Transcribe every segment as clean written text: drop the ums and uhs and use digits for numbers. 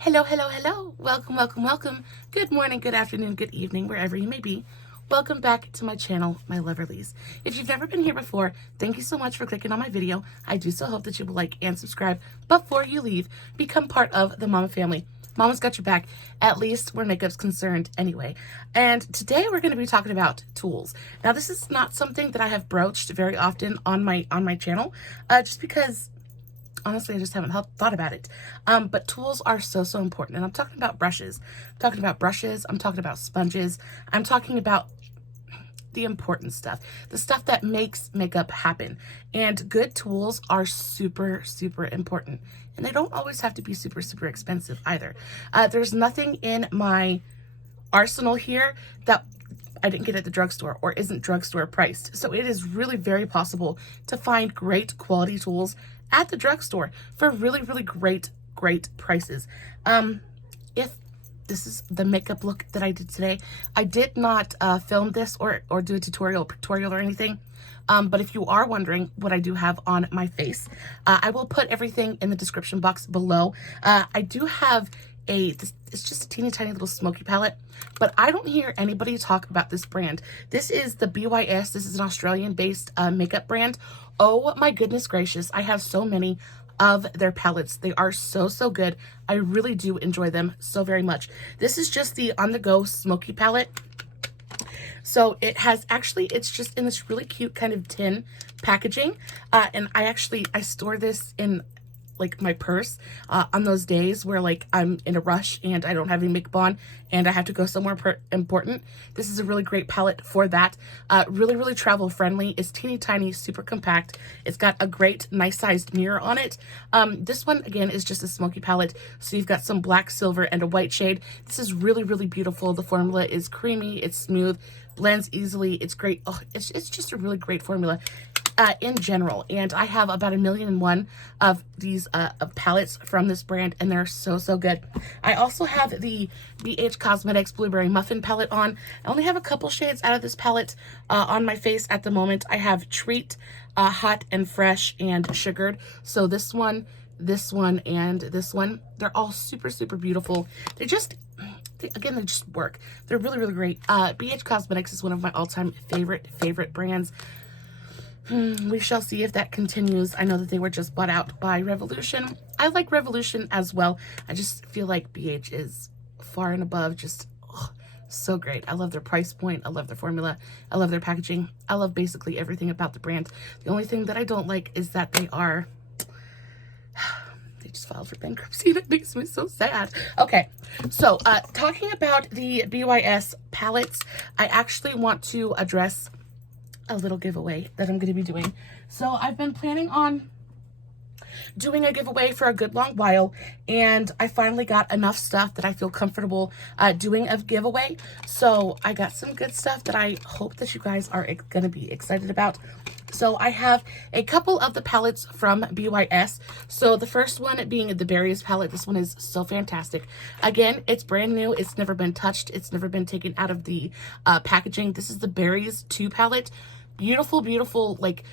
Hello, hello, hello. Welcome, welcome, welcome. Good morning, good afternoon, good evening, wherever you may be. Welcome back to my channel, my Loverlies. If you've never been here before, thank you so much for clicking on my video. I do so hope that you will like and subscribe before you leave. Become part of the Mama family. Mama's got your back, at least where makeup's concerned anyway. And today we're going to be talking about tools. Now, this is not something that I have broached very often on my channel, just because honestly, I just haven't thought about it. But tools are so important. And I'm talking about brushes. I'm talking about sponges. I'm talking about the important stuff. The stuff that makes makeup happen. And good tools are super important. And they don't always have to be super expensive either. There's nothing in my arsenal here that I didn't get at the drugstore or isn't drugstore priced. So it is really very possible to find great quality tools at the drugstore for really great prices. If this is the makeup look that I did today, I did not film this or do a tutorial or anything. But if you are wondering what I do have on my face, I will put everything in the description box below. I do have it's just a teeny tiny little smoky palette, but I don't hear anybody talk about this brand. This is the BYS. This is an Australian based makeup brand. Oh my goodness gracious. I have so many of their palettes. They are so good. I really do enjoy them so very much. This is just the on the go smoky palette. So it has it's just in this really cute kind of tin packaging. And I store this in like my purse on those days where like I'm in a rush and I don't have any makeup on and I have to go somewhere important. This is a really great palette for that. Really travel friendly. It's teeny tiny, super compact. It's got a great nice sized mirror on it. This one again is just a smoky palette. So you've got some black, silver, and a white shade. This is really beautiful. The formula is creamy. It's smooth, blends easily. It's great. Oh, it's just a really great formula. In general, and I have about 1,000,001 of these palettes from this brand, and they're so good. I also have the BH Cosmetics Blueberry Muffin palette on. I only have a couple shades out of this palette on my face at the moment. I have Treat, Hot and Fresh, and Sugared. So this one, and this one, they're all super beautiful. They just work. They're really great. BH Cosmetics is one of my all-time favorite brands. We shall see if that continues. I know that they were just bought out by Revolution. I like Revolution as well. I just feel like BH is far and above, just so great. I love their price point. I love their formula. I love their packaging. I love basically everything about the brand. The only thing that I don't like is that they just filed for bankruptcy. That makes me so sad. Okay, so talking about the BYS palettes, I actually want to address a little giveaway that I'm going to be doing. So I've been planning on doing a giveaway for a good long while, and I finally got enough stuff that I feel comfortable doing a giveaway. So I got some good stuff that I hope that you guys are going to be excited about. So I have a couple of the palettes from BYS. So the first one being the Berries palette. This one is so fantastic. Again, it's brand new. It's never been touched. It's never been taken out of the packaging. This is the Berries 2 palette. Beautiful, like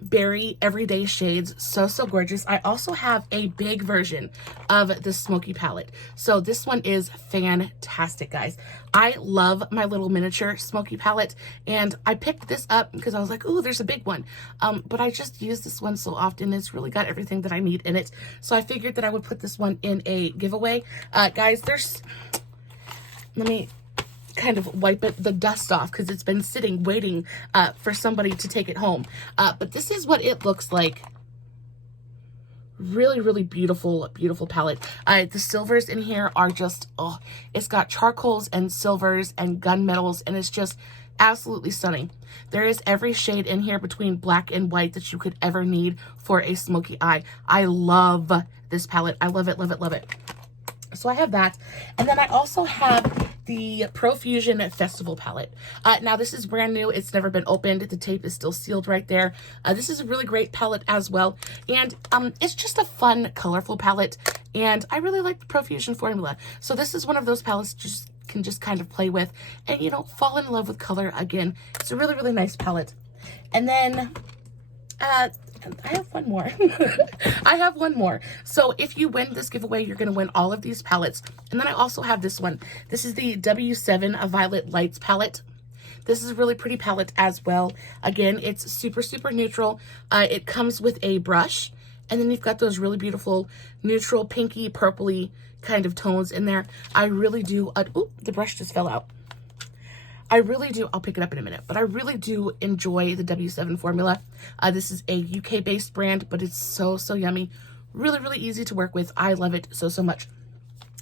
berry everyday shades. So gorgeous. I also have a big version of the smoky palette. So this one is fantastic, guys. I love my little miniature smoky palette, and I picked this up because I was like, ooh, there's a big one. But I just use this one so often. It's really got everything that I need in it. So I figured that I would put this one in a giveaway. Guys, let me kind of wipe the dust off because it's been sitting waiting for somebody to take it home. But this is what it looks like. Really beautiful palette. The silvers in here are just, it's got charcoals and silvers and gunmetals, and it's just absolutely stunning. There is every shade in here between black and white that you could ever need for a smoky eye. I love this palette. I love it. So I have that, and then I also have the Profusion Festival palette. Now this is brand new. It's never been opened. The tape is still sealed right there. This is a really great palette as well, and it's just a fun, colorful palette, and I really like the Profusion formula. So this is one of those palettes can just kind of play with and, you know, fall in love with color again. It's a really nice palette. And then And I have one more. I have one more. So if you win this giveaway, you're going to win all of these palettes. And then I also have this one. This is the W7 Violet Lights palette. This is a really pretty palette as well. Again, it's super, super neutral. It comes with a brush. And then you've got those really beautiful neutral pinky, purpley kind of tones in there. I really do. Oop, the brush just fell out. I really do. I'll pick it up in a minute, but I really do enjoy the W7 formula. This is a UK-based brand, but it's so, so yummy. Really, really easy to work with. I love it so, so much.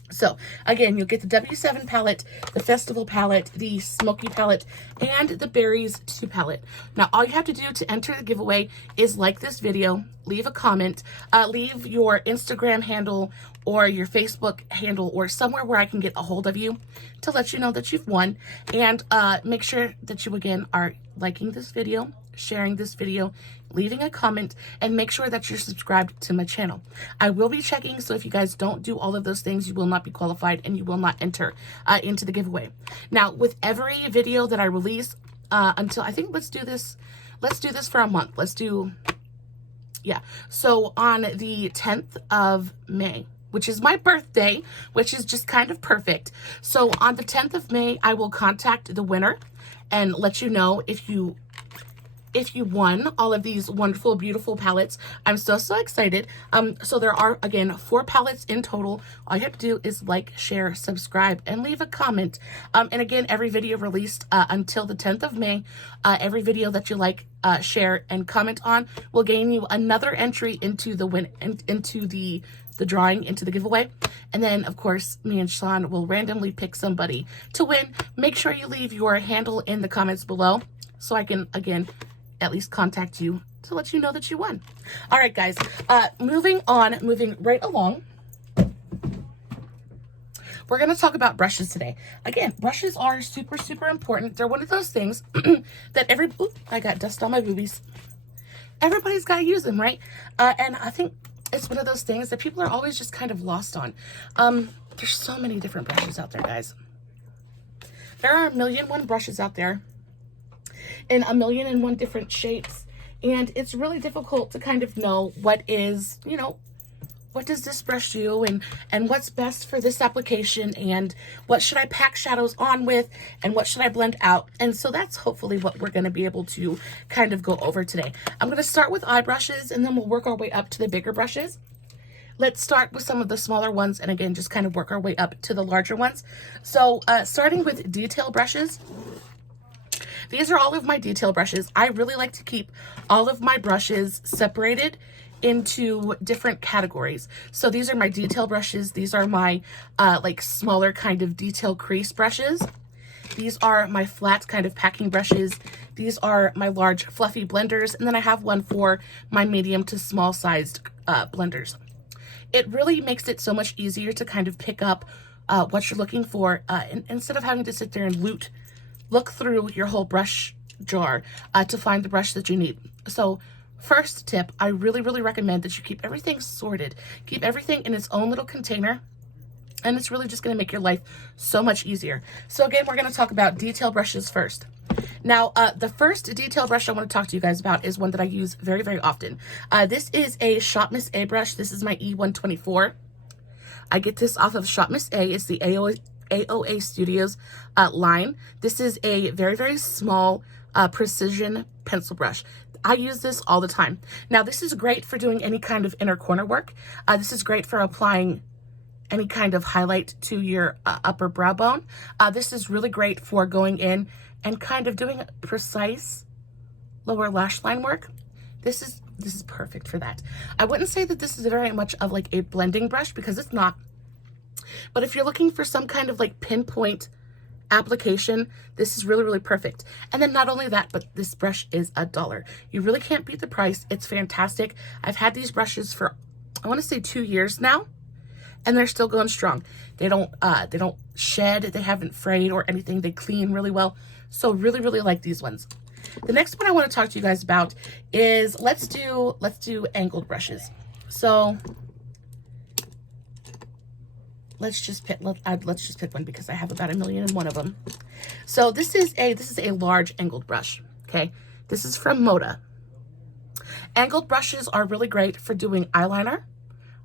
So again, you'll get the W7 palette, the Festival palette, the Smokey palette, and the Berries 2 palette. Now, all you have to do to enter the giveaway is like this video, leave a comment, leave your Instagram handle or your Facebook handle or somewhere where I can get a hold of you to let you know that you've won. And make sure that you, again, are liking this video, sharing this video, leaving a comment, and make sure that you're subscribed to my channel. I will be checking, so if you guys don't do all of those things, you will not be qualified and you will not enter into the giveaway. Now, with every video that I release, until I think let's do this for a month. Yeah. So on the 10th of May, which is my birthday, which is just kind of perfect. So on the 10th of May, I will contact the winner and let you know if you won all of these wonderful, beautiful palettes. I'm so, so excited. So there are, again, 4 palettes in total. All you have to do is like, share, subscribe, and leave a comment. And again, every video released until the 10th of May, every video that you like, share, and comment on will gain you another entry into the drawing, into the giveaway. And then, of course, me and Sean will randomly pick somebody to win. Make sure you leave your handle in the comments below so I can, again, at least contact you to let you know that you won. All right, guys, moving right along. We're going to talk about brushes today. Again, brushes are super, super important. They're one of those things that I got dust on my boobies. Everybody's got to use them, right? And I think it's one of those things that people are always just kind of lost on. There's so many different brushes out there, guys. There are 1,000,001 brushes out there in 1,000,001 different shapes, and it's really difficult to kind of know what is, what does this brush do, and what's best for this application, and what should I pack shadows on with, and what should I blend out. And so that's hopefully what we're going to be able to kind of go over today. I'm going to start with eye brushes, and then we'll work our way up to the bigger brushes. Let's start with some of the smaller ones, and again, just kind of work our way up to the larger ones. So starting with detail brushes. These are all of my detail brushes. I really like to keep all of my brushes separated into different categories. So these are my detail brushes. These are my like smaller kind of detail crease brushes. These are my flat kind of packing brushes. These are my large fluffy blenders. And then I have one for my medium to small sized blenders. It really makes it so much easier to kind of pick up what you're looking for instead of having to sit there and look through your whole brush jar to find the brush that you need. So first tip, I really, really recommend that you keep everything sorted. Keep everything in its own little container, and it's really just going to make your life so much easier. So again, we're going to talk about detail brushes first. Now, the first detail brush I want to talk to you guys about is one that I use very, very often. This is a Shop Miss A brush. This is my E124. I get this off of Shop Miss A. It's the AOA Studios line. This is a very, very small precision pencil brush. I use this all the time. Now, this is great for doing any kind of inner corner work. This is great for applying any kind of highlight to your upper brow bone. This is really great for going in and kind of doing precise lower lash line work. This is perfect for that. I wouldn't say that this is very much of like a blending brush because it's not. But if you're looking for some kind of like pinpoint application, this is really, really perfect. And then not only that, but this brush is $1. You really can't beat the price. It's fantastic. I've had these brushes for, I want to say 2 years now, and they're still going strong. They don't shed, they haven't frayed or anything. They clean really well. So really, really like these ones. The next one I want to talk to you guys about is let's do angled brushes. So let's just pick one because I have about 1,000,001 of them. So this is a large angled brush. Okay, this is from Moda, Angled brushes are really great for doing eyeliner.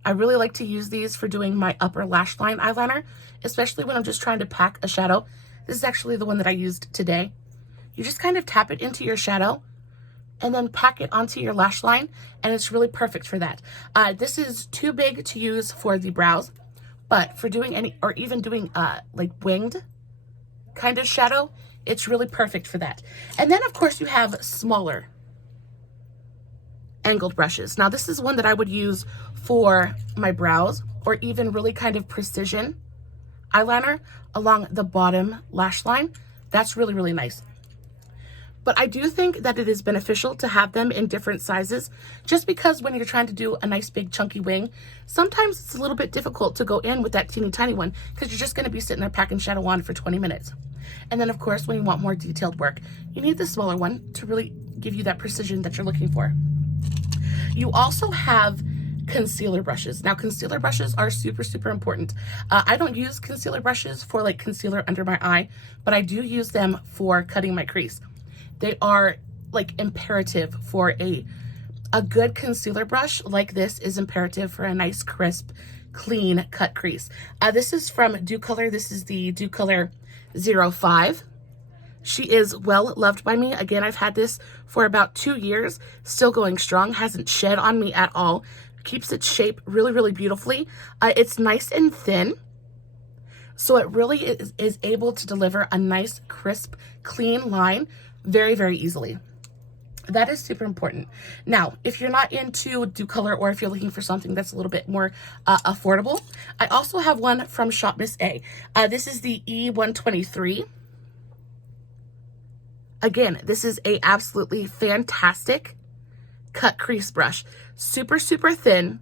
I really like to use these for doing my upper lash line eyeliner, especially when I'm just trying to pack a shadow. This is actually the one that I used today. You just kind of tap it into your shadow and then pack it onto your lash line, and it's really perfect for that. This is too big to use for the brows, but for doing any, or even doing like winged kind of shadow, it's really perfect for that. And then of course you have smaller angled brushes. Now this is one that I would use for my brows, or even really kind of precision eyeliner along the bottom lash line. That's really, really nice. But I do think that it is beneficial to have them in different sizes, just because when you're trying to do a nice big chunky wing, sometimes it's a little bit difficult to go in with that teeny tiny one, because you're just going to be sitting there packing shadow on for 20 minutes. And then of course, when you want more detailed work, you need the smaller one to really give you that precision that you're looking for. You also have concealer brushes. Now concealer brushes are super, super important. I don't use concealer brushes for like concealer under my eye, but I do use them for cutting my crease. They are like imperative for a good concealer brush like this is imperative for a nice, crisp, clean cut crease. This is from Dew Color. This is the Dew Color 05. She is well loved by me. Again, I've had this for about 2 years, still going strong, hasn't shed on me at all, keeps its shape really, really beautifully. It's nice and thin, so it really is able to deliver a nice, crisp, clean line very, very easily. That is super important. Now, if you're not into Dew Color, or if you're looking for something that's a little bit more affordable, I also have one from Shop Miss A. This is the E123. Again, this is a absolutely fantastic cut crease brush. Super, super thin,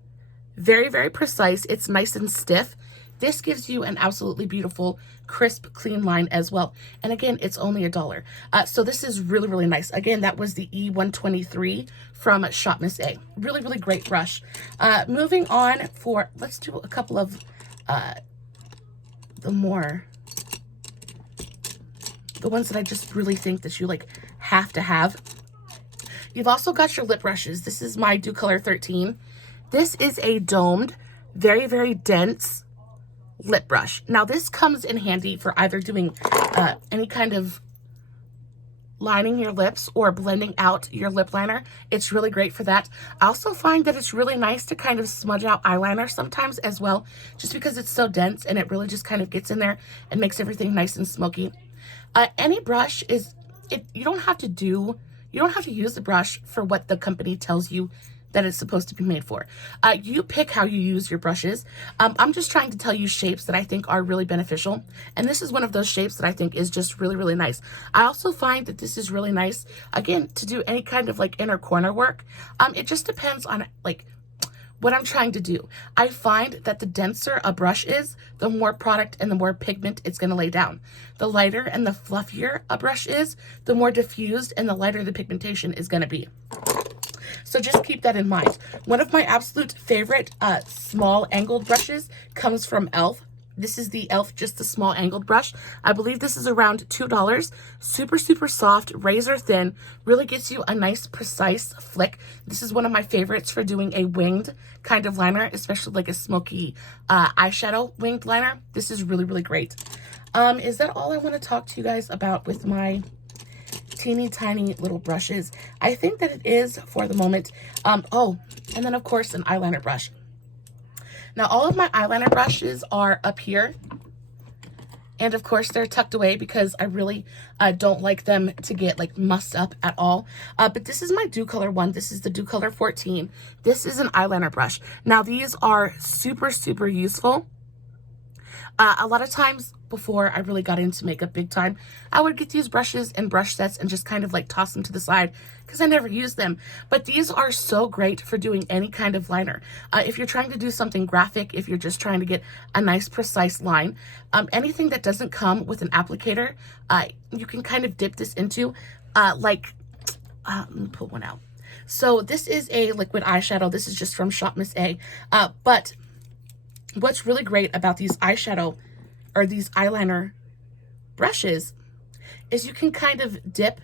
very, very precise. It's nice and stiff. This gives you an absolutely beautiful, crisp, clean line as well. And again, it's only $1. So this is really, really nice. Again, that was the E123 from Shop Miss A. Really, really great brush. Moving on for, let's do a couple of the ones that I just really think that you like have to have. You've also got your lip brushes. This is my Dew Color 13. This is a domed, very, very dense lip brush. Now this comes in handy for either doing any kind of lining your lips or blending out your lip liner. It's really great for that. I also find that it's really nice to kind of smudge out eyeliner sometimes as well, just because it's so dense and it really just kind of gets in there and makes everything nice and smoky. Any brush is, you don't have to use the brush for what the company tells you that it's supposed to be made for. You pick how you use your brushes. I'm just trying to tell you shapes that I think are really beneficial. And this is one of those shapes that I think is just really, really nice. I also find that this is really nice, again, to do any kind of like inner corner work. It just depends on like what I'm trying to do. I find that the denser a brush is, the more product and the more pigment it's going to lay down. The lighter and the fluffier a brush is, the more diffused and the lighter the pigmentation is going to be. So just keep that in mind. One of my absolute favorite small angled brushes comes from e.l.f. This is the e.l.f. just a small angled brush. I believe this is around $2. Super, super soft, razor thin, really gets you a nice, precise flick. This is one of my favorites for doing a winged kind of liner, especially like a smoky eyeshadow winged liner. This is really, really great. Is that all I want to talk to you guys about with my teeny tiny little brushes? I think that it is for the moment. Oh, and then of course an eyeliner brush. Now all of my eyeliner brushes are up here, and of course they're tucked away because I really don't like them to get like mussed up at all. But this is my Dew Color one. This is the Dew Color 14. This is an eyeliner brush. Now these are super, super useful. A lot of times before I really got into makeup big time, I would get these brushes and brush sets and just kind of like toss them to the side because I never used them. But these are so great for doing any kind of liner. If you're trying to do something graphic, if you're just trying to get a nice precise line, anything that doesn't come with an applicator, you can kind of dip this into let me pull one out. So this is a liquid eyeshadow. This is just from Shop Miss A. But what's really great about these eyeshadow or these eyeliner brushes is you can kind of dip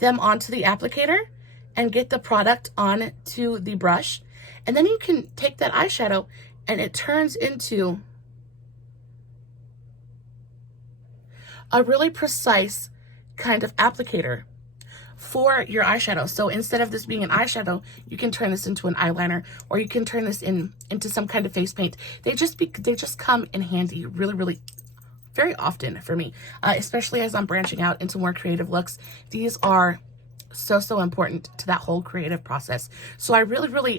them onto the applicator and get the product onto the brush. And then you can take that eyeshadow and it turns into a really precise kind of applicator for your eyeshadow. So instead of this being an eyeshadow, you can turn this into an eyeliner, or you can turn this into some kind of face paint. They just come in handy really very often for me, especially as I'm branching out into more creative looks. These are so important to that whole creative process. So I really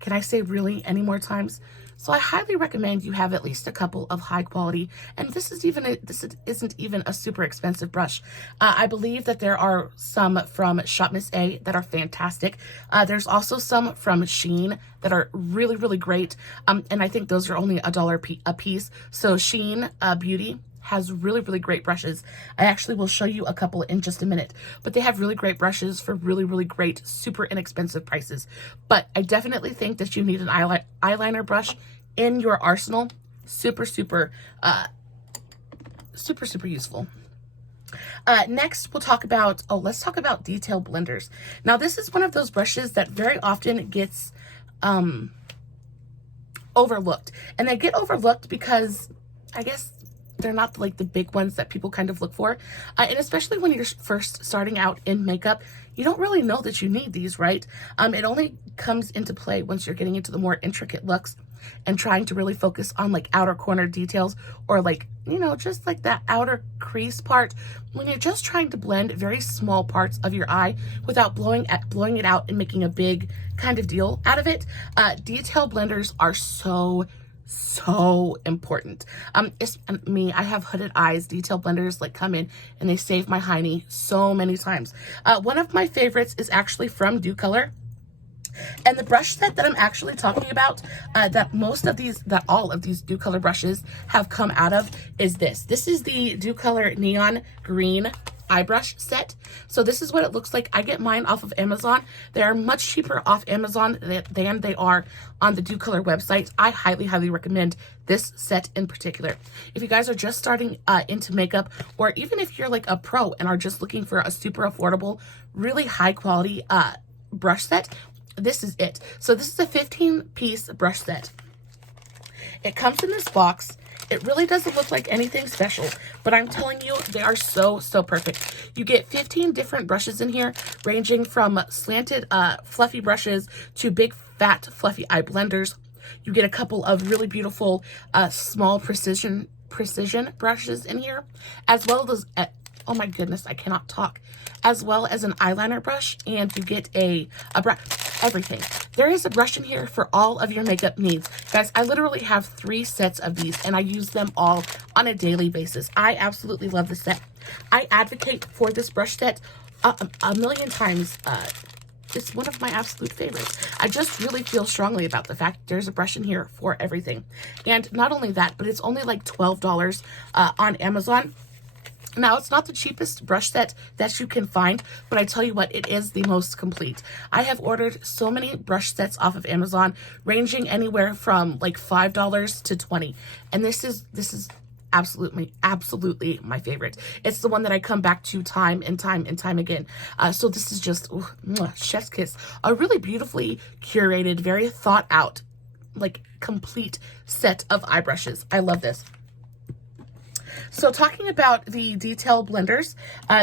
can I say really any more times? So I highly recommend you have at least a couple of high quality, and this isn't even a super expensive brush. I believe that there are some from Shop Miss A that are fantastic. There's also some from Shein that are really great, and I think those are only $1 a piece. So Shein Beauty has really great brushes. I actually will show you a couple in just a minute, but they have really great brushes for really great, super inexpensive prices. But I definitely think that you need an eyeliner brush in your arsenal. Super useful. Next, we'll talk about, let's talk about detail blenders. Now, this is one of those brushes that very often gets overlooked, and they get overlooked because I guess they're not like the big ones that people kind of look for. And especially when you're first starting out in makeup, you don't really know that you need these, right? It only comes into play once you're getting into the more intricate looks and trying to really focus on like outer corner details, or like, you know, just like that outer crease part. When you're just trying to blend very small parts of your eye without blowing it out and making a big kind of deal out of it, detail blenders are so important. It's me, I have hooded eyes. Detail blenders like come in and they save my hiney so many times. One of my favorites is actually from Do Color. And the brush set that I'm actually talking about, that all of these Do Color brushes have come out of, is this. This is the Do Color Neon Green eye brush set. So this is what it looks like. I get mine off of Amazon. They are much cheaper off Amazon than they are on the Do Color website. I highly recommend this set in particular. If you guys are just starting into makeup, or even if you're like a pro and are just looking for a super affordable, really high quality brush set, this is it. So this is a 15-piece brush set. It comes in this box. It really doesn't look like anything special, but I'm telling you, they are so perfect. You get 15 different brushes in here, ranging from slanted fluffy brushes to big fat fluffy eye blenders. You get a couple of really beautiful small precision brushes in here, as well as oh my goodness, I cannot talk, as well as an eyeliner brush, and you get a brush, everything. There is a brush in here for all of your makeup needs. Guys, I literally have 3 sets of these, and I use them all on a daily basis. I absolutely love this set. I advocate for this brush set a million times. It's one of my absolute favorites. I just really feel strongly about the fact there's a brush in here for everything. And not only that, but it's only like $12 on Amazon. Now, it's not the cheapest brush set that you can find, but I tell you what, it is the most complete. I have ordered so many brush sets off of Amazon, ranging anywhere from like $5 to $20. And this is absolutely my favorite. It's the one that I come back to time and time again. So this is just chef's kiss. A really beautifully curated, very thought out, like complete set of eye brushes. I love this. So talking about the detail blenders,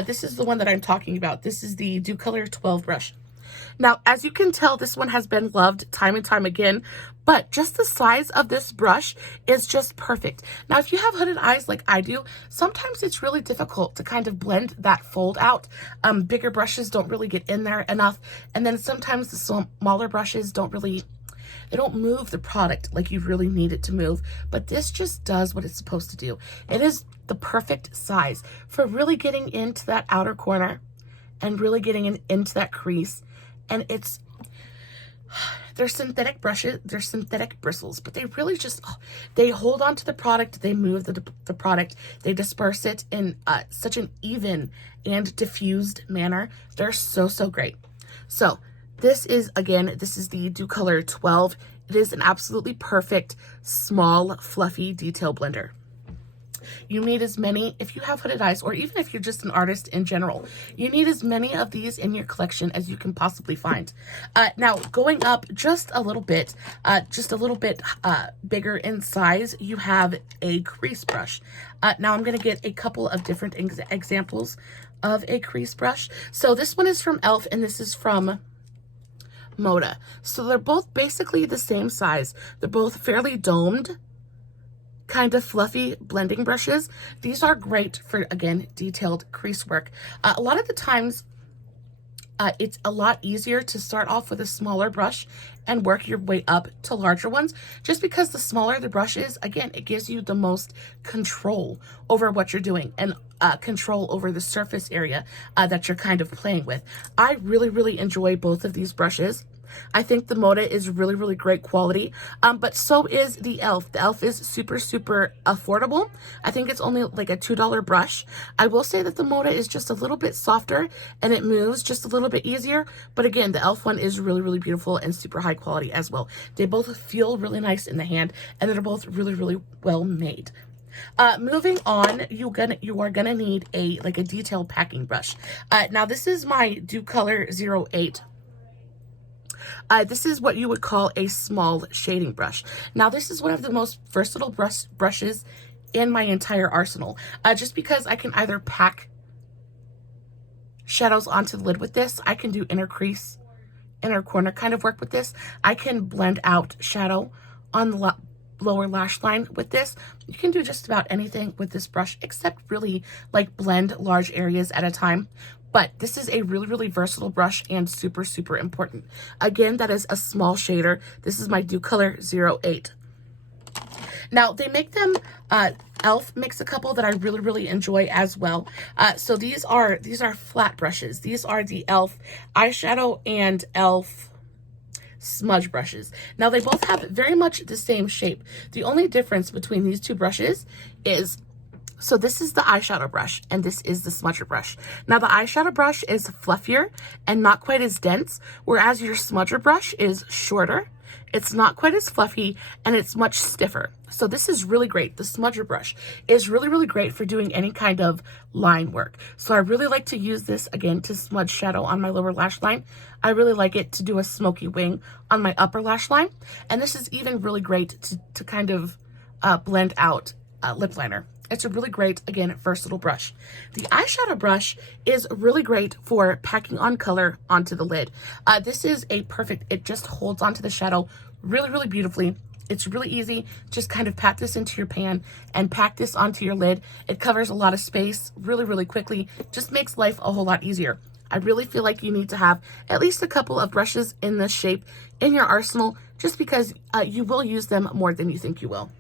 this is the one that I'm talking about. This is the Do Color 12 brush. Now, as you can tell, this one has been loved time and time again, but just the size of this brush is just perfect. Now, if you have hooded eyes like I do, sometimes it's really difficult to kind of blend that fold out. Bigger brushes don't really get in there enough, and then sometimes the smaller brushes don't move the product like you really need it to move, but this just does what it's supposed to do. It is the perfect size for really getting into that outer corner and really getting into that crease. And they're synthetic brushes, they're synthetic bristles, but they really just, they hold on to the product, they move the product, they disperse it in such an even and diffused manner. They're so great. So this is the Do Color 12. It is an absolutely perfect, small, fluffy detail blender. You need as many, if you have hooded eyes, or even if you're just an artist in general, you need as many of these in your collection as you can possibly find. Now, going up just a little bit bigger in size, you have a crease brush. Now I'm going to get a couple of different examples of a crease brush. So this one is from e.l.f. and this is from Moda. So they're both basically the same size. They're both fairly domed, kind of fluffy blending brushes. These are great for, again, detailed crease work. A lot of the times, it's a lot easier to start off with a smaller brush and work your way up to larger ones, just because the smaller the brush is, again, it gives you the most control over what you're doing and control over the surface area that you're kind of playing with. I really, really enjoy both of these brushes. I think the Moda is really, really great quality, but so is the e.l.f. The e.l.f. is super, super affordable. I think it's only like a $2 brush. I will say that the Moda is just a little bit softer and it moves just a little bit easier. But again, the e.l.f. one is really, really beautiful and super high quality as well. They both feel really nice in the hand and they're both really, really well made. Moving on, you are gonna need a detail packing brush. Now this is my Dew Color 08. This is what you would call a small shading brush. Now, this is one of the most versatile brushes in my entire arsenal, just because I can either pack shadows onto the lid with this. I can do inner crease, inner corner kind of work with this. I can blend out shadow on the lower lash line with this. You can do just about anything with this brush, except really like blend large areas at a time. But this is a really, really versatile brush and super, super important. Again, that is a small shader. This is my Dew Color 08. Now, they make them, e.l.f. makes a couple that I really, really enjoy as well. So these are flat brushes. These are the e.l.f. eyeshadow and e.l.f. smudge brushes. Now, they both have very much the same shape. The only difference between these two brushes is, so this is the eyeshadow brush and this is the smudger brush. Now the eyeshadow brush is fluffier and not quite as dense, whereas your smudger brush is shorter. It's not quite as fluffy and it's much stiffer. So this is really great. The smudger brush is really, really great for doing any kind of line work. So I really like to use this again to smudge shadow on my lower lash line. I really like it to do a smoky wing on my upper lash line. And this is even really great to kind of blend out lip liner. It's a really great, again, versatile brush. The eyeshadow brush is really great for packing on color onto the lid. This is a perfect, it just holds onto the shadow really, really beautifully. It's really easy. Just kind of pat this into your pan and pack this onto your lid. It covers a lot of space really, really quickly. Just makes life a whole lot easier. I really feel like you need to have at least a couple of brushes in this shape in your arsenal, just because you will use them more than you think you will.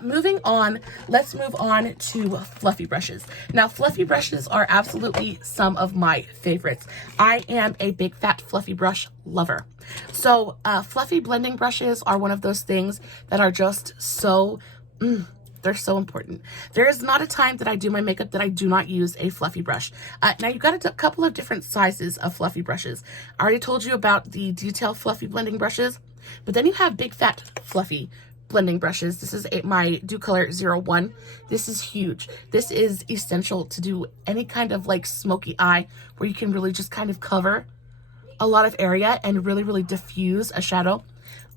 Moving on, let's move on to fluffy brushes. Now, fluffy brushes are absolutely some of my favorites. I am a big fat fluffy brush lover. So fluffy blending brushes are one of those things that are just so, they're so important. There is not a time that I do my makeup that I do not use a fluffy brush. Now, you've got a couple of different sizes of fluffy brushes. I already told you about the detail fluffy blending brushes, but then you have big fat fluffy blending brushes. This is my Dew Color 01. This is huge. This is essential to do any kind of like smoky eye where you can really just kind of cover a lot of area and really, really diffuse a shadow.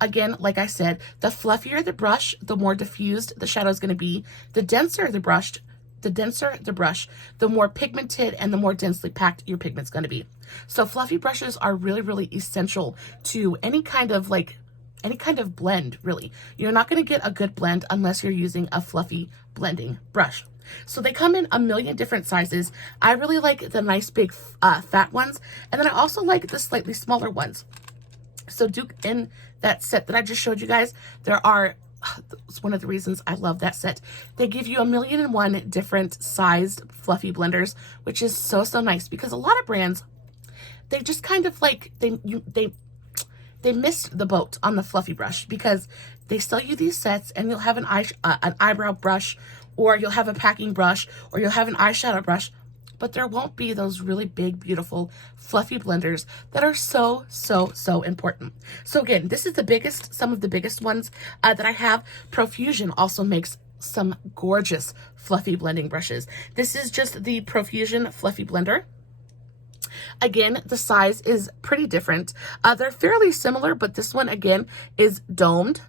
Again, like I said, the fluffier the brush, the more diffused the shadow is going to be. The denser the brush, the more pigmented and the more densely packed your pigment's going to be. So fluffy brushes are really, really essential to any kind of blend, really. You're not going to get a good blend unless you're using a fluffy blending brush. So they come in a million different sizes. I really like the nice big fat ones, and then I also like the slightly smaller ones. So in that set that I just showed you guys, it's one of the reasons I love that set. They give you 1,000,001 different sized fluffy blenders, which is so, so nice, because a lot of brands, they just kind of like, they missed the boat on the fluffy brush, because they sell you these sets and you'll have an eyebrow brush, or you'll have a packing brush, or you'll have an eyeshadow brush, but there won't be those really big, beautiful, fluffy blenders that are so, so, so important. So again, this is some of the biggest ones that I have. Profusion also makes some gorgeous fluffy blending brushes. This is just the Profusion Fluffy Blender. Again, the size is pretty different. They're fairly similar, but this one, again, is domed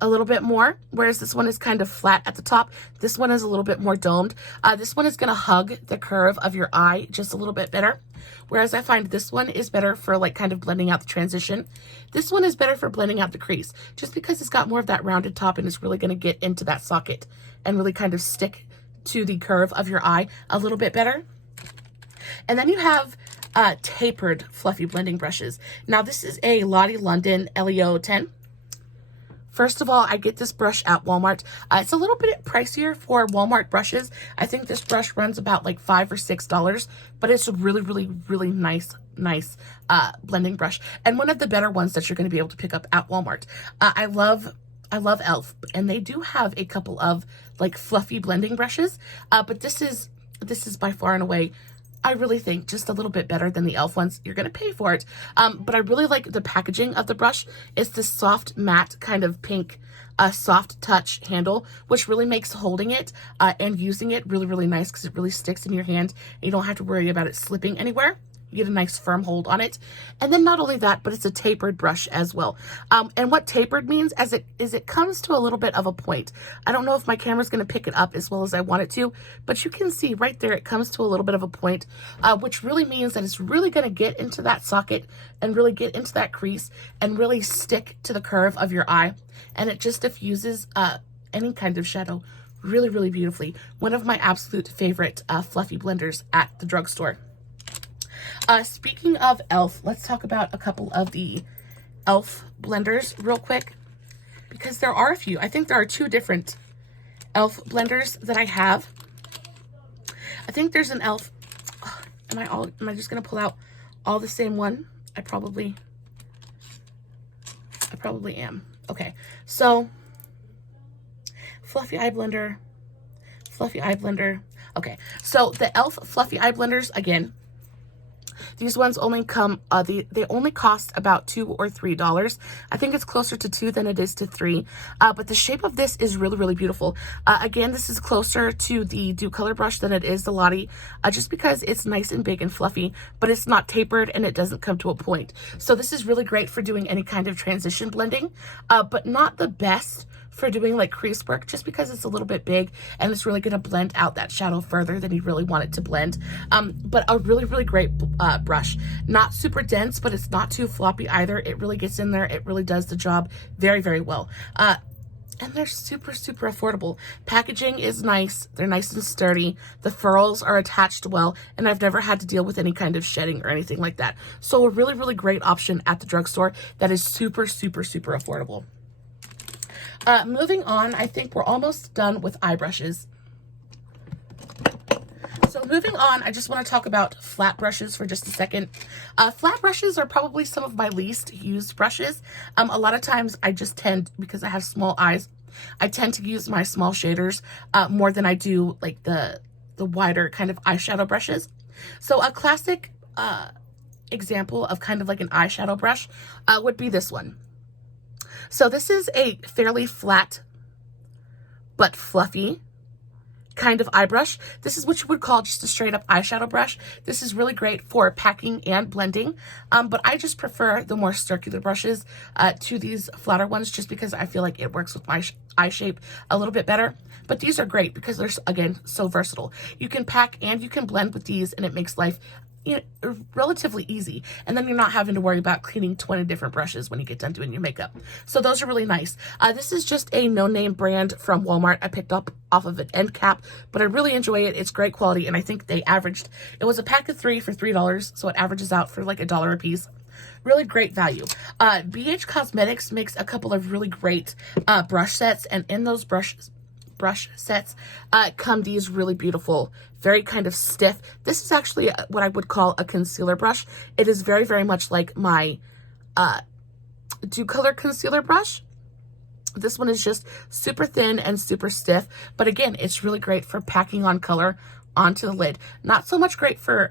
a little bit more, whereas this one is kind of flat at the top. This one is a little bit more domed. This one is going to hug the curve of your eye just a little bit better, whereas I find this one is better for like kind of blending out the transition. This one is better for blending out the crease, just because it's got more of that rounded top and it's really going to get into that socket and really kind of stick to the curve of your eye a little bit better. And then you have tapered fluffy blending brushes. Now this is a Lottie London LEO 10. First of all, I get this brush at Walmart. It's a little bit pricier for Walmart brushes. I think this brush runs about like $5 or $6, but it's a really, really, really nice blending brush. And one of the better ones that you're going to be able to pick up at Walmart. I love e.l.f. and they do have a couple of like fluffy blending brushes, but this is by far and away, I really think, just a little bit better than the e.l.f. ones. You're going to pay for it. But I really like the packaging of the brush. It's this soft matte kind of pink soft touch handle, which really makes holding it and using it really, really nice because it really sticks in your hand. And you don't have to worry about it slipping anywhere. You get a nice firm hold on it. And then not only that, but it's a tapered brush as well. And what tapered means is it comes to a little bit of a point. I don't know if my camera's going to pick it up as well as I want it to, but you can see right there, it comes to a little bit of a point, which really means that it's really going to get into that socket and really get into that crease and really stick to the curve of your eye. And it just diffuses any kind of shadow really, really beautifully. One of my absolute favorite fluffy blenders at the drugstore. Speaking of e.l.f., let's talk about a couple of the e.l.f. blenders real quick, because there are a few. I think there are 2 different e.l.f. blenders that I have. I think there's an e.l.f. Am I just going to pull out all the same one? I probably am. Okay, so fluffy eye blender. Okay, so the e.l.f. fluffy eye blenders, again, these ones only come, they only cost about $2 or $3. I think it's closer to 2 than it is to 3. But the shape of this is really, really beautiful. Again, this is closer to the Dew Color brush than it is the Lottie, just because it's nice and big and fluffy, but it's not tapered and it doesn't come to a point. So this is really great for doing any kind of transition blending, but not the best for doing like crease work, just because it's a little bit big and it's really going to blend out that shadow further than you really want it to blend. But a really, really great brush. Not super dense, but it's not too floppy either. It really gets in there. It really does the job very, very well. And they're super, super affordable. Packaging is nice. They're nice and sturdy. The furls are attached well, and I've never had to deal with any kind of shedding or anything like that. So a really, really great option at the drugstore that is super, super, super affordable. Moving on, I think we're almost done with eye brushes. So moving on, I just want to talk about flat brushes for just a second. Flat brushes are probably some of my least used brushes. A lot of times I just tend, because I have small eyes, I tend to use my small shaders more than I do like the wider kind of eyeshadow brushes. So a classic example of kind of like an eyeshadow brush would be this one. So this is a fairly flat but fluffy kind of eye brush. This is what you would call just a straight up eyeshadow brush. This is really great for packing and blending, but I just prefer the more circular brushes to these flatter ones, just because I feel like it works with my eye shape a little bit better. But these are great because they're, again, so versatile. You can pack and you can blend with these, and it makes life, you know, relatively easy. And then you're not having to worry about cleaning 20 different brushes when you get done doing your makeup. So those are really nice. This is just a no-name brand from Walmart. I picked up off of an end cap, but I really enjoy it. It's great quality, and I think they averaged, it was a pack of 3 for $3, so it averages out for like $1 a piece. Really great value. BH Cosmetics makes a couple of really great brush sets, and in those brush sets come these really beautiful, very kind of stiff. This is actually what I would call a concealer brush. It is very, very much like my Dew Color concealer brush. This one is just super thin and super stiff, but again, it's really great for packing on color onto the lid. Not so much great for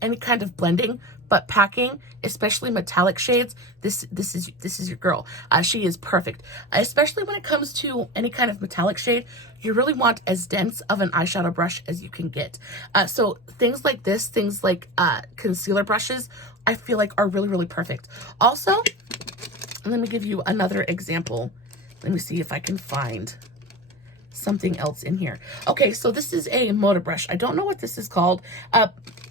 any kind of blending, but packing, especially metallic shades, this is your girl. She is perfect, especially when it comes to any kind of metallic shade. You really want as dense of an eyeshadow brush as you can get. So things like this, things like concealer brushes, I feel like are really, really perfect. Also, let me give you another example. Let me see if I can find something else in here. Okay, so this is a motor brush. I don't know what this is called.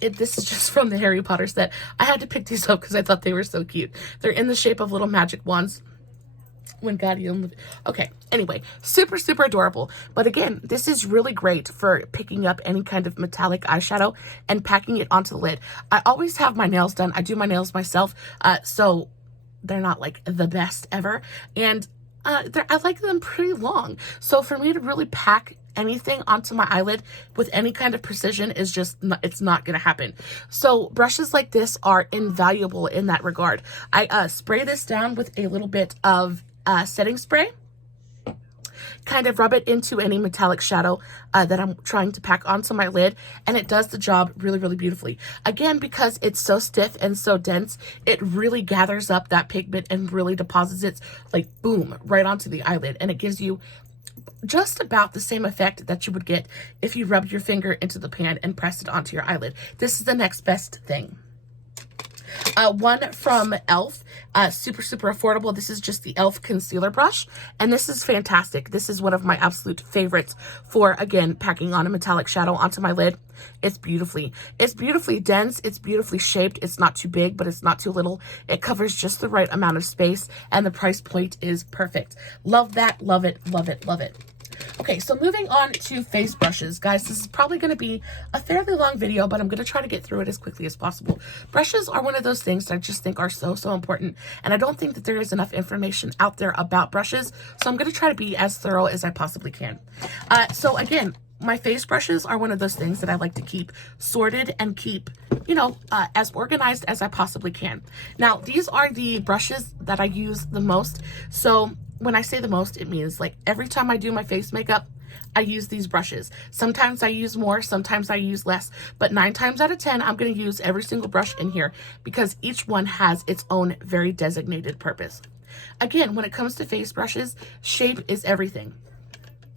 This is just from the Harry Potter set. I had to pick these up because I thought they were so cute. They're in the shape of little magic wands. Okay, anyway, super, super adorable. But again, this is really great for picking up any kind of metallic eyeshadow and packing it onto the lid. I always have my nails done. I do my nails myself, so they're not like the best ever. And I like them pretty long. So for me to really pack anything onto my eyelid with any kind of precision is just, it's not going to happen. So brushes like this are invaluable in that regard. I spray this down with a little bit of setting spray, kind of rub it into any metallic shadow that I'm trying to pack onto my lid, and it does the job really, really beautifully. Again, because it's so stiff and so dense, it really gathers up that pigment and really deposits it like boom right onto the eyelid, and it gives you just about the same effect that you would get if you rubbed your finger into the pan and pressed it onto your eyelid. This is the next best thing. One from e.l.f. Super, super affordable. This is just the e.l.f. concealer brush, and this is fantastic. This is one of my absolute favorites for, again, packing on a metallic shadow onto my lid. It's beautifully dense. It's beautifully shaped. It's not too big, but it's not too little. It covers just the right amount of space, and the price point is perfect. Love that. Love it. Love it. Love it. Okay, so moving on to face brushes. Guys, this is probably going to be a fairly long video, but I'm going to try to get through it as quickly as possible. Brushes are one of those things that I just think are so, so important, and I don't think that there is enough information out there about brushes, so I'm going to try to be as thorough as I possibly can. So again, my face brushes are one of those things that I like to keep sorted and keep, you know, as organized as I possibly can. Now, these are the brushes that I use the most. So when I say the most, it means like every time I do my face makeup, I use these brushes. Sometimes I use more, sometimes I use less, but 9 times out of 10, I'm going to use every single brush in here because each one has its own very designated purpose. Again, when it comes to face brushes, shape is everything.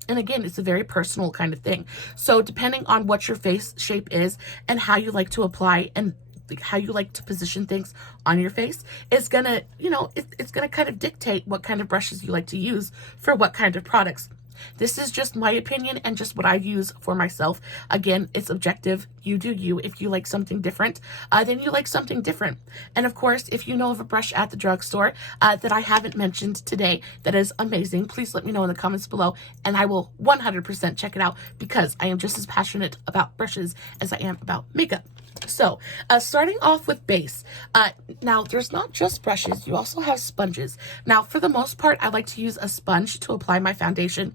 And again, it's a very personal kind of thing. So depending on what your face shape is and how you like to apply and how you like to position things on your face, is gonna, you know, it's gonna kind of dictate what kind of brushes you like to use for what kind of products. This is just my opinion and just what I use for myself. Again, it's objective. You do you. If you like something different, then you like something different. And of course, if you know of a brush at the drugstore that I haven't mentioned today that is amazing, please let me know in the comments below, and I will 100% check it out because I am just as passionate about brushes as I am about makeup. So, starting off with base. Now, there's not just brushes, you also have sponges. Now, for the most part, I like to use a sponge to apply my foundation,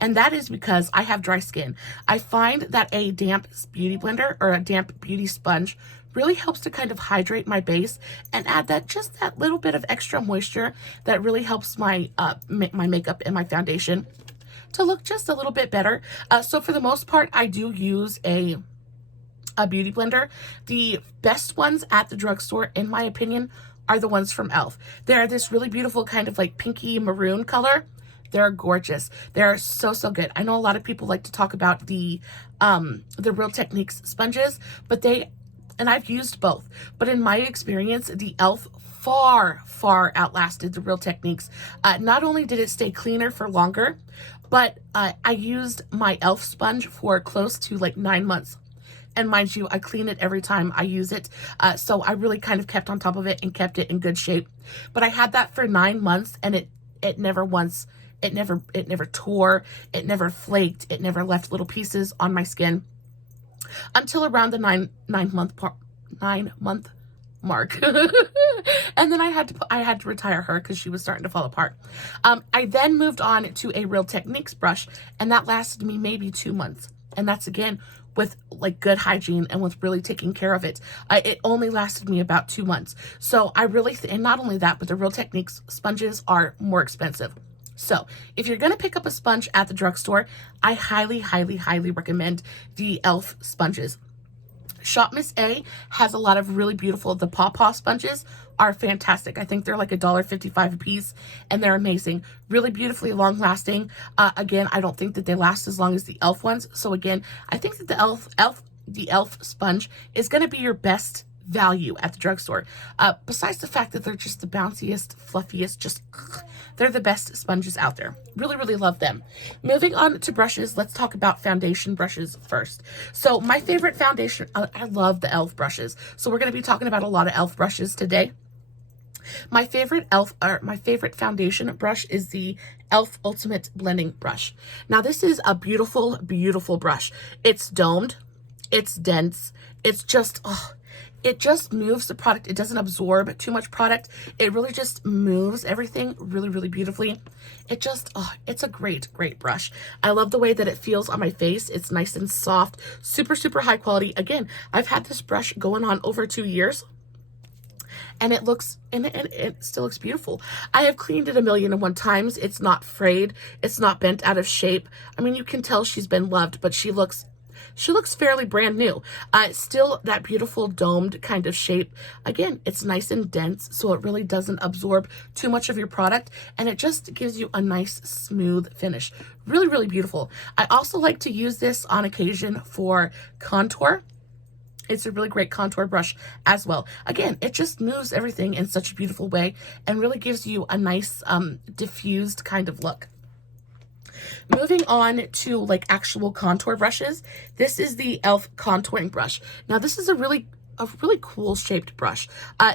and that is because I have dry skin. I find that a damp beauty blender or a damp beauty sponge really helps to kind of hydrate my base and add just that little bit of extra moisture that really helps my my makeup and my foundation to look just a little bit better. So for the most part, I do use a beauty blender. The best ones at the drugstore, in my opinion, are the ones from e.l.f. They're this really beautiful kind of like pinky maroon color. They're gorgeous. They're so, so good. I know a lot of people like to talk about the Real Techniques sponges, but and I've used both, but in my experience, the e.l.f. far outlasted the Real Techniques. Not only did it stay cleaner for longer, but I used my e.l.f. sponge for close to like 9 months. And mind you, I clean it every time I use it. So I really kind of kept on top of it and kept it in good shape. But I had that for 9 months, and it never tore, it never flaked, it never left little pieces on my skin until around the 9 month mark. And then I had to retire her because she was starting to fall apart. I then moved on to a Real Techniques brush, and that lasted me maybe 2 months. And that's again with like good hygiene and with really taking care of it. It only lasted me about 2 months. So I really, and not only that, but the Real Techniques sponges are more expensive. So if you're going to pick up a sponge at the drugstore, I highly, highly, highly recommend the e.l.f. sponges. Shop Miss A has a lot of really beautiful, the Paw Paw sponges are fantastic. I think they're like $1.55 a piece, and they're amazing. Really beautifully long lasting. Again, I don't think that they last as long as the e.l.f. ones. So again, I think that the e.l.f. sponge is going to be your best value at the drugstore. Besides the fact that they're just the bounciest, fluffiest, just they're the best sponges out there. Really, really love them. Moving on to brushes, let's talk about foundation brushes first. So my favorite foundation, I love the e.l.f. brushes. So we're going to be talking about a lot of e.l.f. brushes today. My favorite foundation brush is the e.l.f. Ultimate Blending Brush. Now this is a beautiful, beautiful brush. It's domed, it's dense, it's just, it just moves the product. It doesn't absorb too much product. It really just moves everything really, really beautifully. It just, it's a great, great brush. I love the way that it feels on my face. It's nice and soft, super, super high quality. Again, I've had this brush going on over 2 years. And it looks, and it still looks beautiful. I have cleaned it 1,000,001 times. It's not frayed. It's not bent out of shape. I mean, you can tell she's been loved, but she looks fairly brand new. It's still that beautiful domed kind of shape. Again, it's nice and dense, so it really doesn't absorb too much of your product, and it just gives you a nice smooth finish. Really, really beautiful. I also like to use this on occasion for contour. It's a really great contour brush as well. Again, it just moves everything in such a beautiful way and really gives you a nice diffused kind of look. Moving on to like actual contour brushes, this is the e.l.f. contouring brush. Now this is a really cool shaped brush.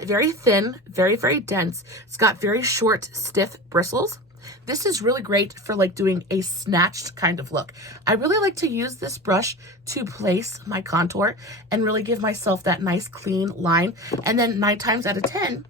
Very thin, very, very dense. It's got very short, stiff bristles. This is really great for like doing a snatched kind of look. I really like to use this brush to place my contour and really give myself that nice clean line. And then 9 times out of 10,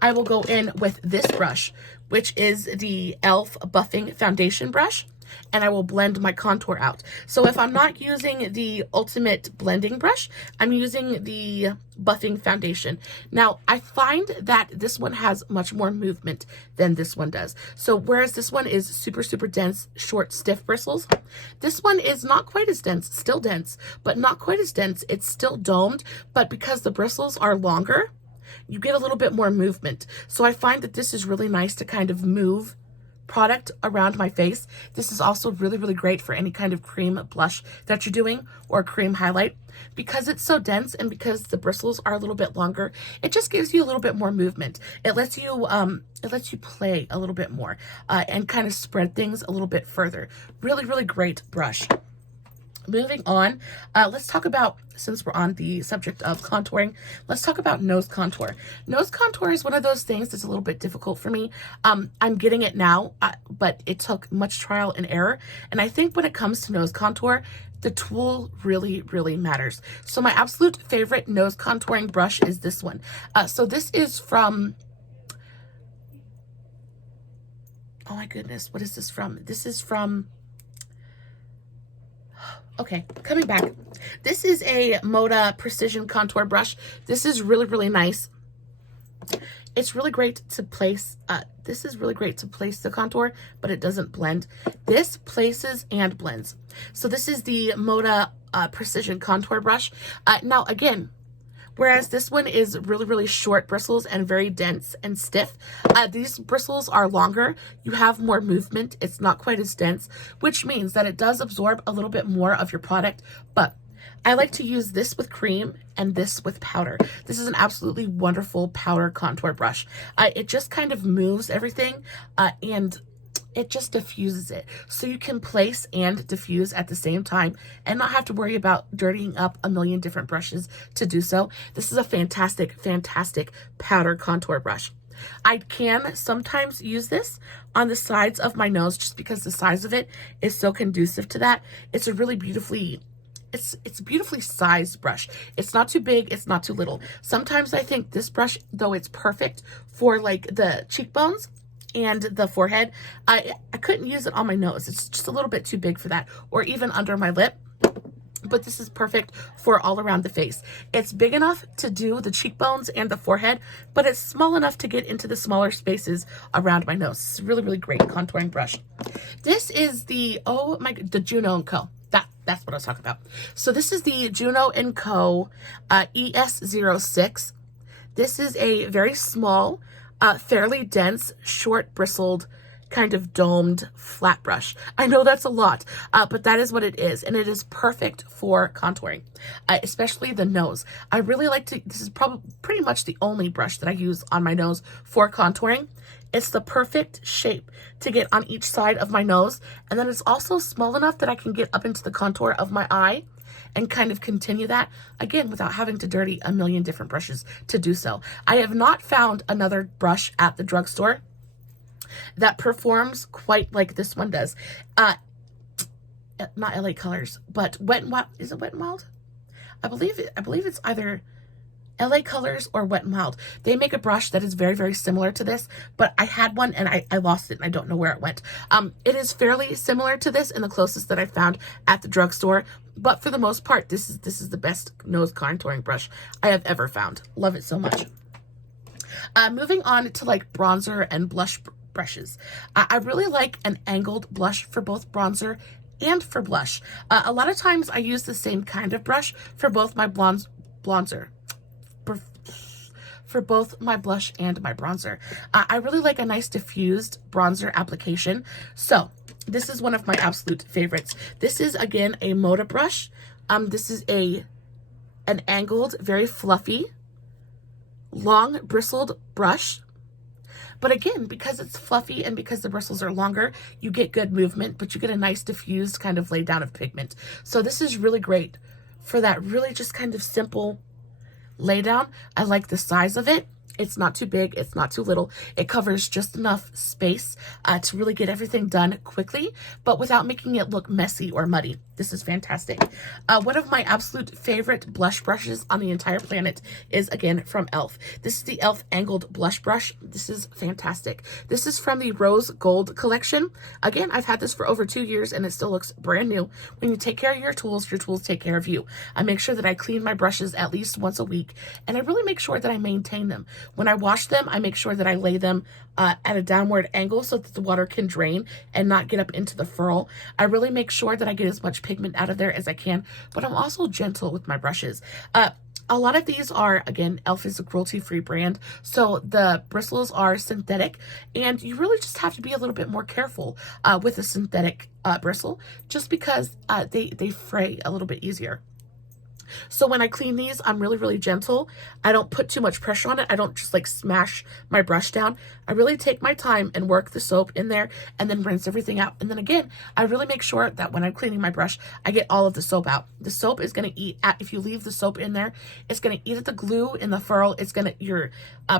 I will go in with this brush, which is the e.l.f. Buffing Foundation Brush, and I will blend my contour out. So if I'm not using the Ultimate Blending Brush, I'm using the Buffing Foundation. Now, I find that this one has much more movement than this one does. So whereas this one is super, super dense, short, stiff bristles, this one is not quite as dense, still dense, but not quite as dense. It's still domed, but because the bristles are longer, you get a little bit more movement. So I find that this is really nice to kind of move product around my face. This is also really, really great for any kind of cream blush that you're doing or cream highlight. Because it's so dense and because the bristles are a little bit longer, it just gives you a little bit more movement. It lets you play a little bit more and kind of spread things a little bit further. Really, really great brush. Moving on, let's talk about, since we're on the subject of contouring, let's talk about nose contour. Nose contour is one of those things that's a little bit difficult for me. I'm getting it now, but it took much trial and error. And I think when it comes to nose contour, the tool really, really matters. So my absolute favorite nose contouring brush is this one. So this is from, oh my goodness, what is this from? This is from, okay, coming back. This is a Moda Precision Contour Brush. This is really, really nice. It's really great to place, this is really great to place the contour, but it doesn't blend. This places and blends. So this is the Moda Precision Contour Brush. Now again, whereas this one is really, really short bristles and very dense and stiff, these bristles are longer. You have more movement. It's not quite as dense, which means that it does absorb a little bit more of your product. But I like to use this with cream and this with powder. This is an absolutely wonderful powder contour brush. It just kind of moves everything and it just diffuses it. So you can place and diffuse at the same time and not have to worry about dirtying up a million different brushes to do so. This is a fantastic, fantastic powder contour brush. I can sometimes use this on the sides of my nose just because the size of it is so conducive to that. It's a really beautifully, it's a beautifully sized brush. It's not too big, it's not too little. Sometimes I think this brush, though it's perfect for like the cheekbones and the forehead, I couldn't use it on my nose. It's just a little bit too big for that, or even under my lip. But this is perfect for all around the face. It's big enough to do the cheekbones and the forehead, but it's small enough to get into the smaller spaces around my nose. It's a really, really great contouring brush. This is the, the Juno & Co. That's what I was talking about. So this is the Juno & Co. ES06. This is a very small, fairly dense, short bristled, kind of domed flat brush. I know that's a lot, but that is what it is, and it is perfect for contouring, especially the nose. I really like to, this is probably pretty much the only brush that I use on my nose for contouring. It's the perfect shape to get on each side of my nose, and then it's also small enough that I can get up into the contour of my eye and kind of continue that, again, without having to dirty a million different brushes to do so. I have not found another brush at the drugstore that performs quite like this one does. Not LA Colors, but Wet n Wild. Is it Wet n Wild? I believe it's either LA Colors or Wet n Wild. They make a brush that is very, very similar to this, but I had one and I lost it and I don't know where it went. It is fairly similar to this and the closest that I found at the drugstore, but for the most part, this is the best nose contouring brush I have ever found. Love it so much. Moving on to like bronzer and blush brushes. I really like an angled blush for both bronzer and for blush. A lot of times I use the same kind of brush for both my bronzer. For both my blush and my bronzer. I really like a nice diffused bronzer application. So this is one of my absolute favorites. This is, again, a Moda brush. This is an angled, very fluffy, long bristled brush. But again, because it's fluffy and because the bristles are longer, you get good movement, but you get a nice diffused kind of lay down of pigment. So this is really great for that really just kind of simple lay down. I like the size of it. It's not too big. It's not too little. It covers just enough space to really get everything done quickly, but without making it look messy or muddy. This is fantastic. One of my absolute favorite blush brushes on the entire planet is, again, from e.l.f. This is the e.l.f. Angled Blush Brush. This is fantastic. This is from the Rose Gold collection. Again, I've had this for over 2 years and it still looks brand new. When you take care of your tools take care of you. I make sure that I clean my brushes at least once a week, and I really make sure that I maintain them. When I wash them, I make sure that I lay them at a downward angle so that the water can drain and not get up into the furrow. I really make sure that I get as much pigment out of there as I can, but I'm also gentle with my brushes. A lot of these are, again, e.l.f. is a cruelty-free brand, so the bristles are synthetic, and you really just have to be a little bit more careful with a synthetic bristle, just because they fray a little bit easier. So when I clean these, I'm really, really gentle. I don't put too much pressure on it. I don't just like smash my brush down. I really take my time and work the soap in there and then rinse everything out. And then again, I really make sure that when I'm cleaning my brush, I get all of the soap out. The soap is going to eat at, if you leave the soap in there, it's going to eat at the glue in the furrow. It's going to, your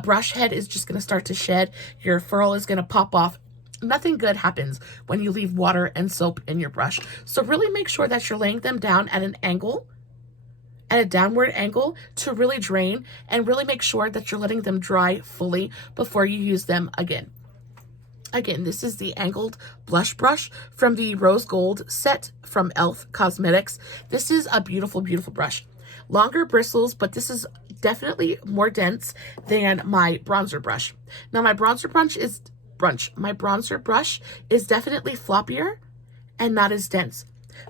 brush head is just going to start to shed. Your furrow is going to pop off. Nothing good happens when you leave water and soap in your brush. So really make sure that you're laying them down at an angle, at a downward angle, to really drain, and really make sure that you're letting them dry fully before you use them again. Again, this is the angled blush brush from the Rose Gold set from e.l.f. Cosmetics. This is a beautiful, beautiful brush. Longer bristles, but this is definitely more dense than my bronzer brush. Now, my bronzer brush is definitely floppier and not as dense.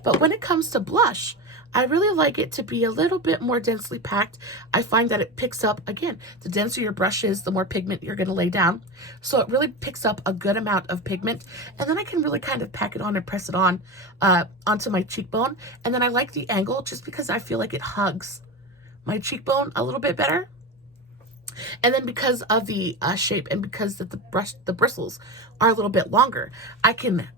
But when it comes to blush, I really like it to be a little bit more densely packed. I find that it picks up, again, the denser your brush is, the more pigment you're going to lay down. So it really picks up a good amount of pigment. And then I can really kind of pack it on and press it on onto my cheekbone. And then I like the angle just because I feel like it hugs my cheekbone a little bit better. And then because of the shape and because of the bristles are a little bit longer, I can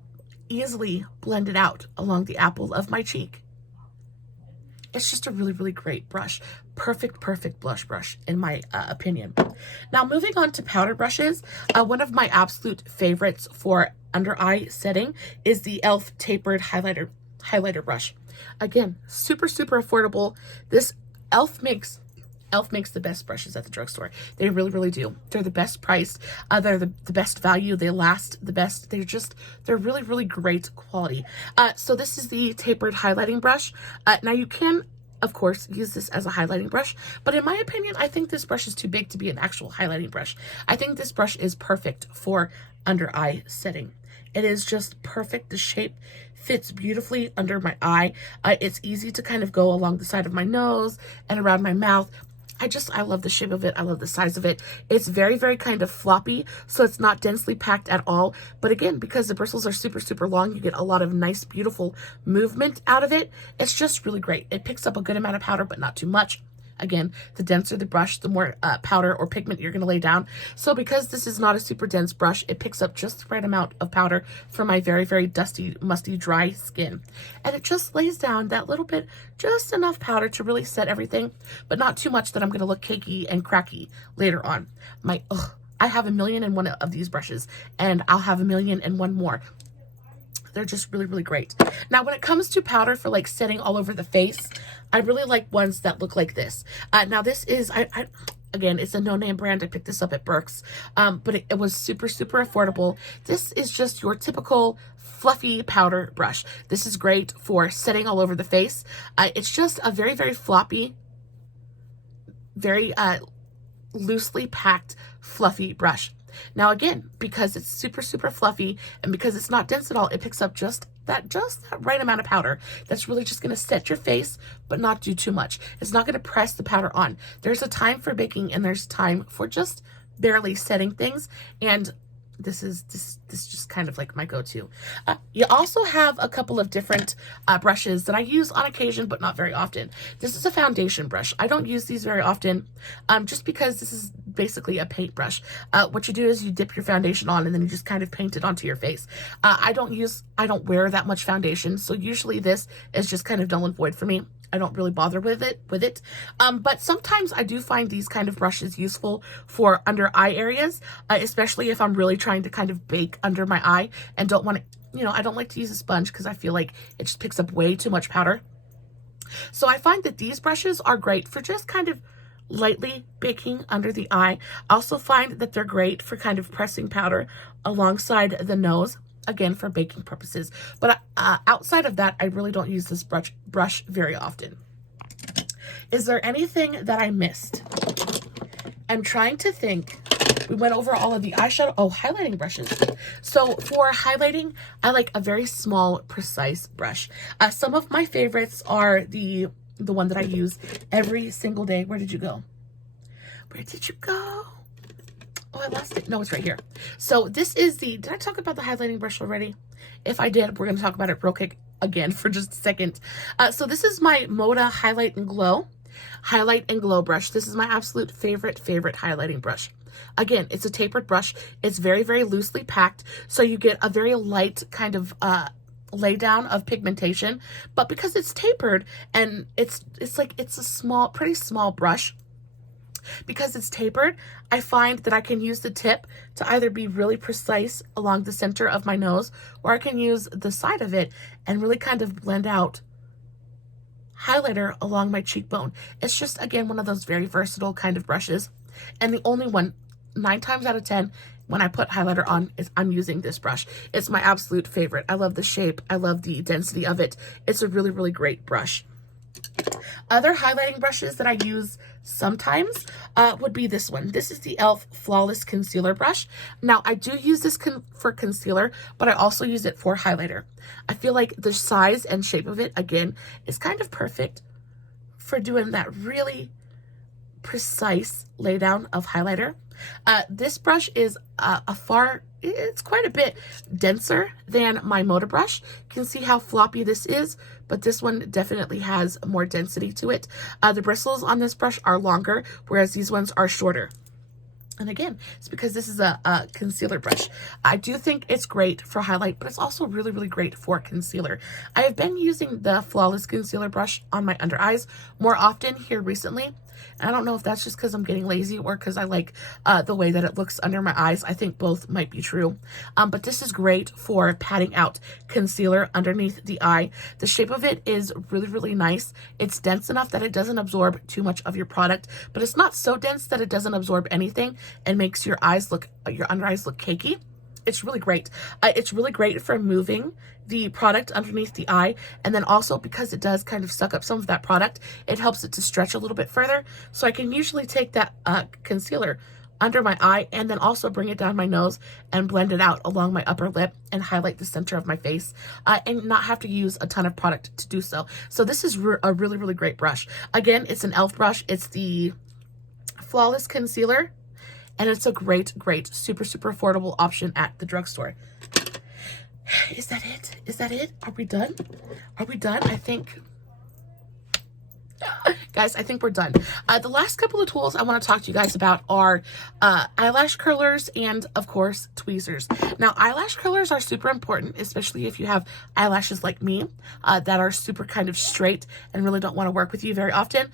easily blend it out along the apple of my cheek. It's just a really, really great brush. Perfect, perfect blush brush, in my opinion. Now, moving on to powder brushes, one of my absolute favorites for under eye setting is the e.l.f. Tapered Highlighter Brush. Again, super, super affordable. This e.l.f. makes the best brushes at the drugstore. They really, really do. They're the best priced. They're the best value. They last the best. They're really, really great quality. So this is the tapered highlighting brush. Now you can, of course, use this as a highlighting brush, but in my opinion, I think this brush is too big to be an actual highlighting brush. I think this brush is perfect for under eye setting. It is just perfect. The shape fits beautifully under my eye. It's easy to kind of go along the side of my nose and around my mouth. I love the shape of it. I love the size of it. It's very, very kind of floppy, so it's not densely packed at all. But again, because the bristles are super, super long, you get a lot of nice, beautiful movement out of it. It's just really great. It picks up a good amount of powder, but not too much. Again, the denser the brush, the more powder or pigment you're going to lay down. So because this is not a super dense brush, it picks up just the right amount of powder for my very, very dusty, musty, dry skin. And it just lays down that little bit, just enough powder to really set everything, but not too much that I'm going to look cakey and cracky later on. I have 1,000,001 of these brushes, and I'll have 1,000,001 more. They're just really, really great. Now, when it comes to powder for like setting all over the face, I really like ones that look like this. Now, this is, again, it's a no-name brand. I picked this up at Burke's, but it was super, super affordable. This is just your typical fluffy powder brush. This is great for setting all over the face. It's just a very, very floppy, very loosely packed, fluffy brush. Now again, because it's super, super fluffy and because it's not dense at all, it picks up just that right amount of powder that's really just going to set your face, but not do too much. It's not going to press the powder on. There's a time for baking and there's time for just barely setting things. And this is just kind of like my go-to. You also have a couple of different brushes that I use on occasion, but not very often. This is a foundation brush. I don't use these very often, just because this is basically a paint brush. What you do is you dip your foundation on and then you just kind of paint it onto your face. I don't wear that much foundation, so usually this is just kind of null and void for me. I don't really bother with it. But sometimes I do find these kind of brushes useful for under eye areas, especially if I'm really trying to kind of bake under my eye and don't want to, I don't like to use a sponge because I feel like it just picks up way too much powder. So I find that these brushes are great for just kind of lightly baking under the eye. I also find that they're great for kind of pressing powder alongside the nose. Again, for baking purposes. But outside of that, I really don't use this brush very often. Is there anything that I missed? I'm trying to think. We went over all of the eyeshadow. Oh, highlighting brushes. So for highlighting, I like a very small, precise brush. Some of my favorites are the one that I use every single day. Where did you go? Where did you go? Oh, I lost it. No, it's right here. So this is did I talk about the highlighting brush already? If I did, we're going to talk about it real quick again for just a second. So this is my Moda Highlight and Glow brush. This is my absolute favorite highlighting brush. Again, it's a tapered brush. It's very, very loosely packed. So you get a very light kind of lay down of pigmentation. But because it's tapered and it's a pretty small brush, because it's tapered, I find that I can use the tip to either be really precise along the center of my nose, or I can use the side of it and really kind of blend out highlighter along my cheekbone. It's just, again, one of those very versatile kind of brushes. And the only one, 9 times out of 10, when I put highlighter on, is I'm using this brush. It's my absolute favorite. I love the shape. I love the density of it. It's a really, really great brush. Other highlighting brushes that I use sometimes would be this one. This is the e.l.f. Flawless Concealer Brush. Now, I do use this for concealer, but I also use it for highlighter. I feel like the size and shape of it, again, is kind of perfect for doing that really precise laydown of highlighter. This brush is it's quite a bit denser than my Moda brush. You can see how floppy this is, but this one definitely has more density to it. The bristles on this brush are longer, whereas these ones are shorter. And again, it's because this is a concealer brush. I do think it's great for highlight, but it's also really, really great for concealer. I have been using the Flawless Concealer brush on my under eyes more often here recently. I don't know if that's just because I'm getting lazy or because I like the way that it looks under my eyes. I think both might be true. But this is great for patting out concealer underneath the eye. The shape of it is really, really nice. It's dense enough that it doesn't absorb too much of your product, but it's not so dense that it doesn't absorb anything and makes your under eyes look cakey. It's really great. It's really great for moving the product underneath the eye, and then also because it does kind of suck up some of that product, it helps it to stretch a little bit further. So I can usually take that concealer under my eye, and then also bring it down my nose and blend it out along my upper lip and highlight the center of my face, and not have to use a ton of product to do so. So this is a really, really great brush. Again, it's an e.l.f. brush. It's the Flawless Concealer, and it's a great, great, super, super affordable option at the drugstore. Is that it? Is that it? Are we done? Are we done? I think... Guys, I think we're done. The last couple of tools I want to talk to you guys about are eyelash curlers and, of course, tweezers. Now, eyelash curlers are super important, especially if you have eyelashes like me that are super kind of straight and really don't want to work with you very often.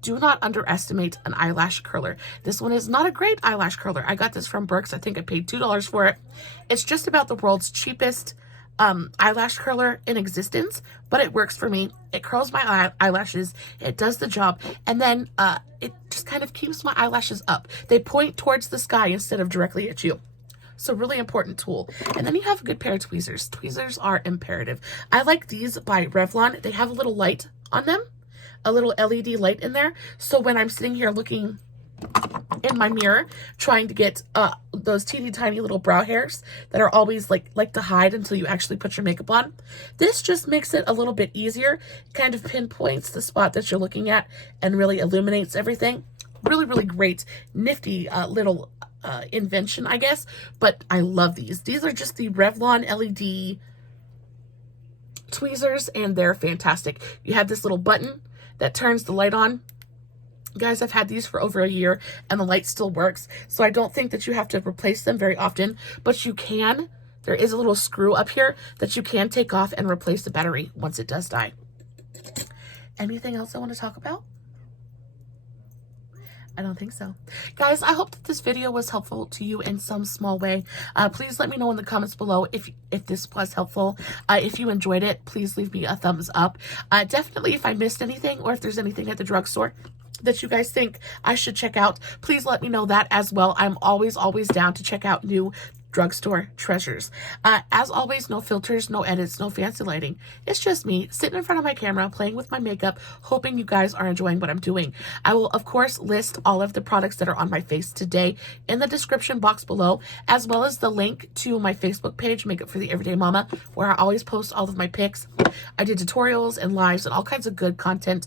Do not underestimate an eyelash curler. This one is not a great eyelash curler. I got this from Burke's. I think I paid $2 for it. It's just about the world's cheapest eyelash curler in existence, but it works for me. It curls my eyelashes, it does the job, and then it just kind of keeps my eyelashes up. They point towards the sky instead of directly at you. So really important tool. And then you have a good pair of tweezers. Tweezers are imperative. I like these by Revlon. They have a little light on them, a little LED light in there. So when I'm sitting here looking in my mirror trying to get those teeny tiny little brow hairs that are always like to hide until you actually put your makeup on, this just makes it a little bit easier. Kind of pinpoints the spot that you're looking at and really illuminates everything. Really, really great, nifty little invention, I guess. But I love these. These are just the Revlon LED tweezers, and they're fantastic. You have this little button that turns the light on. Guys, I've had these for over a year and the light still works. So I don't think that you have to replace them very often, but you can. There is a little screw up here that you can take off and replace the battery once it does die. Anything else I want to talk about? I don't think so. Guys, I hope that this video was helpful to you in some small way. Please let me know in the comments below if this was helpful. If you enjoyed it, please leave me a thumbs up. Definitely if I missed anything or if there's anything at the drugstore that you guys think I should check out, please let me know that as well. I'm always down to check out new drugstore treasures. As always, no filters, no edits, no fancy lighting. It's just me sitting in front of my camera, playing with my makeup, hoping you guys are enjoying what I'm doing. I will, of course, list all of the products that are on my face today in the description box below, as well as the link to my Facebook page, Makeup for the Everyday Mama, where I always post all of my pics. I did tutorials and lives and all kinds of good content,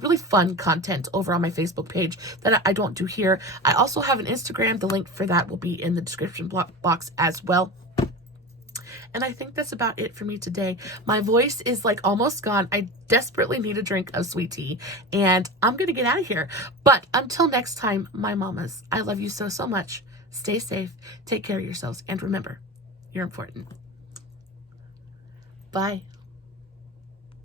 really fun content over on my Facebook page that I don't do here. I also have an Instagram. The link for that will be in the description box as well. And I think that's about it for me today. My voice is like almost gone. I desperately need a drink of sweet tea and I'm gonna get out of here. But until next time, my mamas, I love you so, so much. Stay safe, take care of yourselves, and remember, you're important. Bye.